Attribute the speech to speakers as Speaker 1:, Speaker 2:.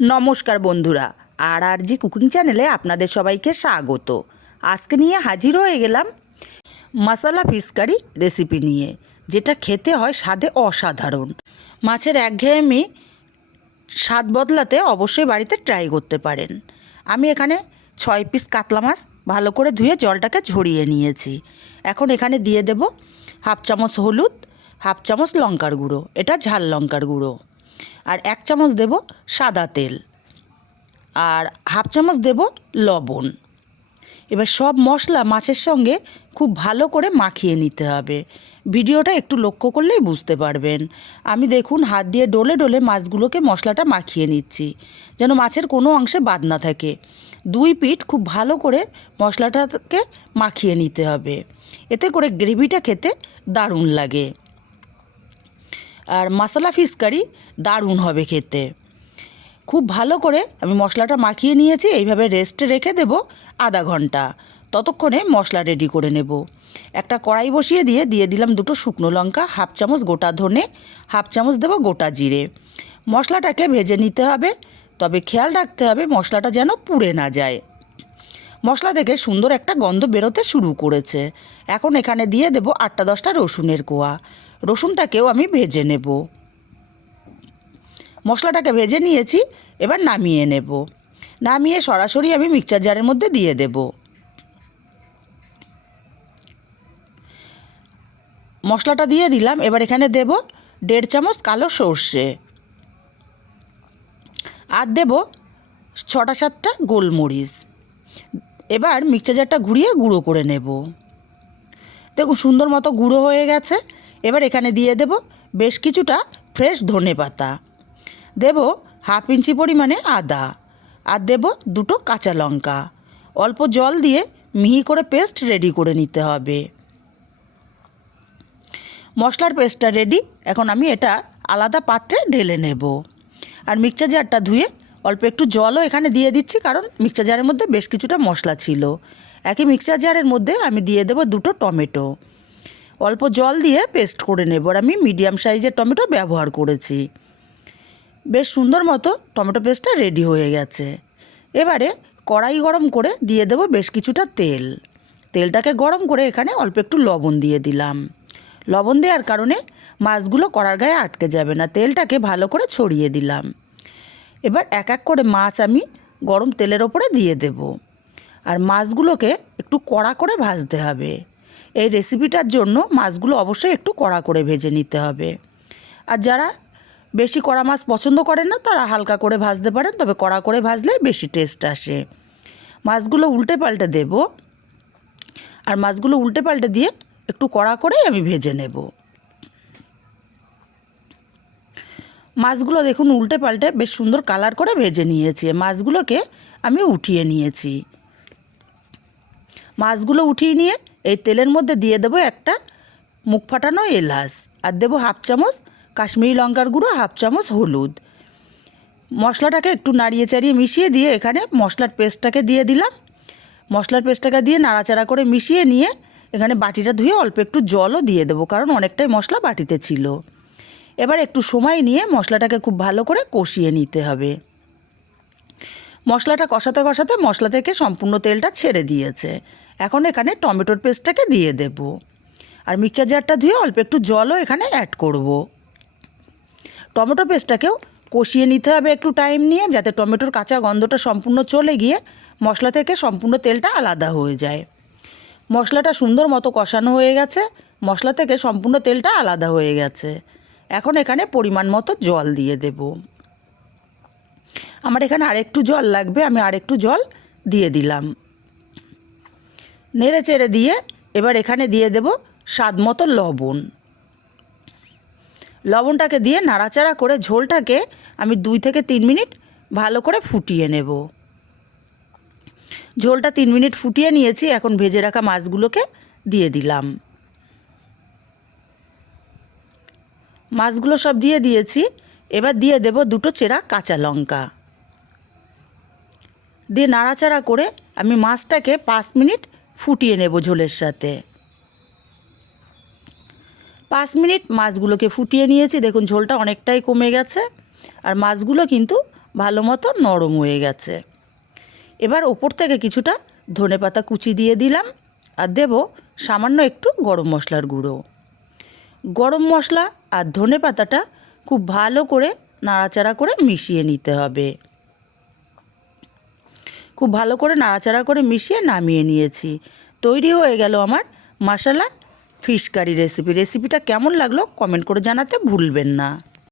Speaker 1: নমস্কার বন্ধুরা আর আর জি কুকিং চ্যানেলে আপনাদের সবাইকে স্বাগত। আজকে নিয়ে হাজির হয়ে গেলাম মশলা ফিশ কারি রেসিপি নিয়ে, যেটা খেতে হয় স্বাদে অসাধারণ। মাছের একঘেয়েমি স্বাদ বদলাতে অবশ্যই বাড়িতে ট্রাই করতে পারেন। আমি এখানে ছয় পিস কাতলা মাছ ভালো করে ধুয়ে জলটাকে ঝরিয়ে নিয়েছি। এখন এখানে দিয়ে দেব হাফ চামচ হলুদ, হাফ চামচ লঙ্কার গুঁড়ো, এটা ঝাল লঙ্কার গুঁড়ো। আর এক চামচ দেব সাদা তেল আর হাফ চামচ দেব লবণ। এবার সব মশলা মাছের সঙ্গে খুব ভালো করে মাখিয়ে নিতে হবে। ভিডিওটা একটু লক্ষ্য করলেই বুঝতে পারবেন। আমি দেখুন হাত দিয়ে ডলে ডলে মাছগুলোকে মশলাটা মাখিয়ে নিচ্ছি, যেন মাছের কোনো অংশে বাদ না থাকে। দুই পিঠ খুব ভালো করে মশলাটাকে মাখিয়ে নিতে হবে। এতে করে গ্রেভিটা খেতে দারুণ লাগে। আর মশলা ফিশ কারি দারুণ হবে খেতে। খুব ভালো করে আমি মশলাটা মাখিয়ে নিয়েছি, এইভাবে রেস্টে রেখে দেব আধা ঘণ্টা। ততক্ষণে মশলা রেডি করে নেব। একটা কড়াই বসিয়ে দিয়ে দিয়ে দিলাম দুটো শুকনো লঙ্কা, হাফ চামচ গোটা ধনে, হাফ চামচ দেব গোটা জিরে। মশলাটাকে ভেজে নিতে হবে, তবে খেয়াল রাখতে হবে মশলাটা যেন পুড়ে না যায়। মশলা থেকে সুন্দর একটা গন্ধ বেরোতে শুরু করেছে। এখন এখানে দিয়ে দেব আটটা দশটা রসুনের কোয়া। রসুনটাকেও আমি ভেজে নেব। মশলাটাকে ভেজে নিয়েছি, এবার নামিয়ে নেব। নামিয়ে সরাসরি আমি মিক্সচার জারের মধ্যে দিয়ে দেব। মশলাটা দিয়ে দিলাম, এবার এখানে দেব দেড় চামচ কালো সর্ষে। আর দেব ছটা সাতটা গোলমরিচ। এবার মিক্সচার জারটা ঘুরিয়ে গুঁড়ো করে নেব। দেখুন, সুন্দর মতো গুঁড়ো হয়ে গেছে। এবার এখানে দিয়ে দেব বেশ কিছুটা ফ্রেশ ধনে পাতা। দেব হাফ ইঞ্চি পরিমাণে আদা আর দেব দুটো কাঁচা লঙ্কা। অল্প জল দিয়ে মিহি করে পেস্ট রেডি করে নিতে হবে। মশলার পেস্টটা রেডি। এখন আমি এটা আলাদা পাত্রে ঢেলে নেব। আর মিক্সচার জারটা ধুয়ে অল্প একটু জলও এখানে দিয়ে দিচ্ছি, কারণ মিক্সচার জারের মধ্যে বেশ কিছুটা মশলা ছিল। একই মিক্সচার জারের মধ্যে আমি দিয়ে দেবো দুটো টমেটো। অল্প জল দিয়ে পেস্ট করে নেব আর আমি মিডিয়াম সাইজের টমেটো ব্যবহার করেছি। বেশ সুন্দর মতো টমেটো পেস্টটা রেডি হয়ে গেছে। এবারে কড়াই গরম করে দিয়ে দেবো বেশ কিছুটা তেল। তেলটাকে গরম করে এখানে অল্প একটু লবণ দিয়ে দিলাম। লবণ দেওয়ার কারণে মাছগুলো কড়ার গায়ে আটকে যাবে না, তেলটাকে ভালো করে ছড়িয়ে দিলাম। এবার এক এক করে মাছ আমি গরম তেলের ওপরে দিয়ে দেব। আর মাছগুলোকে একটু কড়া করে ভাজতে হবে। এই রেসিপিটার জন্য মাছগুলো অবশ্যই একটু কড়া করে ভেজে নিতে হবে। আর যারা বেশি কড়া মাছ পছন্দ করেন না, তারা হালকা করে ভাজতে পারেন, তবে কড়া করে ভাজলে বেশি টেস্ট আসে। মাছগুলো উল্টে পাল্টে দেব। আর মাছগুলো উল্টে পাল্টে দিয়ে একটু কড়া করেই আমি ভেজে নেব। মাছগুলো দেখুন উল্টে পাল্টে বেশ সুন্দর কালার করে ভেজে নিয়েছি। মাছগুলোকে আমি উঠিয়ে নিয়েছি। মাছগুলো উঠিয়ে নিয়ে এই তেলের মধ্যে দিয়ে দেবো একটা মুখ ফাটানো এলাচ আর দেবো হাফ চামচ কাশ্মীরি লঙ্কার গুঁড়ো, হাফ চামচ হলুদ। মশলাটাকে একটু নাড়িয়ে চাড়িয়ে মিশিয়ে দিয়ে এখানে মশলার পেস্টটাকে দিয়ে দিলাম। মশলার পেস্টটাকে দিয়ে নাড়াচাড়া করে মিশিয়ে নিয়ে এখানে বাটিটা ধুয়ে অল্প একটু জলও দিয়ে দেবো, কারণ অনেকটাই মশলা বাটিতে ছিল। এবার একটু সময় নিয়ে মশলাটাকে খুব ভালো করে কষিয়ে নিতে হবে। মশলাটা কষাতে কষাতে মশলা থেকে সম্পূর্ণ তেলটা ছেড়ে দিয়েছে। এখন এখানে টমেটোর পেস্টটাকে দিয়ে দেব। আর মিক্সচার জারটা ধুয়ে অল্প একটু জলও এখানে অ্যাড করব। টমেটো পেস্টটাকেও কষিয়ে নিতে হবে একটু টাইম নিয়ে, যাতে টমেটোর কাঁচা গন্ধটা সম্পূর্ণ চলে গিয়ে মশলা থেকে সম্পূর্ণ তেলটা আলাদা হয়ে যায়। মশলাটা সুন্দর মতো কষানো হয়ে গেছে। মশলা থেকে সম্পূর্ণ তেলটা আলাদা হয়ে গেছে। এখন এখানে পরিমাণ মতো জল দিয়ে দেব। আমার এখানে আরেকটু জল লাগবে, আমি আরেকটু জল দিয়ে দিলাম। নেড়ে চেড়ে দিয়ে এবার এখানে দিয়ে দেব স্বাদ মতো লবণ। লবণটাকে দিয়ে নাড়াচাড়া করে ঝোলটাকে আমি দুই থেকে তিন মিনিট ভালো করে ফুটিয়ে নেব। ঝোলটা তিন মিনিট ফুটিয়ে নিয়েছি, এখন ভেজে রাখা মাছগুলোকে দিয়ে দিলাম। মাছগুলো সব দিয়ে দিয়েছি। এবার দিয়ে দেব দুটো চেরা কাঁচা লঙ্কা। দিয়ে নাড়াচাড়া করে আমি মাছটাকে পাঁচ মিনিট ফুটিয়ে নেব ঝোলের সাথে। পাঁচ মিনিট মাছগুলোকে ফুটিয়ে নিয়েছি। দেখুন, ঝোলটা অনেকটাই কমে গেছে আর মাছগুলো কিন্তু ভালো মতো নরম হয়ে গেছে। এবার ওপর থেকে কিছুটা ধনেপাতা কুচি দিয়ে দিলাম আর দেব সামান্য একটু গরম মশলার গুঁড়ো। গরম মশলা আর ধনে পাতাটা খুব ভালো করে নাড়াচাড়া করে মিশিয়ে নিতে হবে। খুব ভালো করে নাড়াচাড়া করে মিশিয়ে নামিয়ে নিয়েছি। তৈরি হয়ে গেল আমার মশালা ফিশ কারি রেসিপি। রেসিপিটা কেমন লাগল কমেন্ট করে জানাতে ভুলবেন না।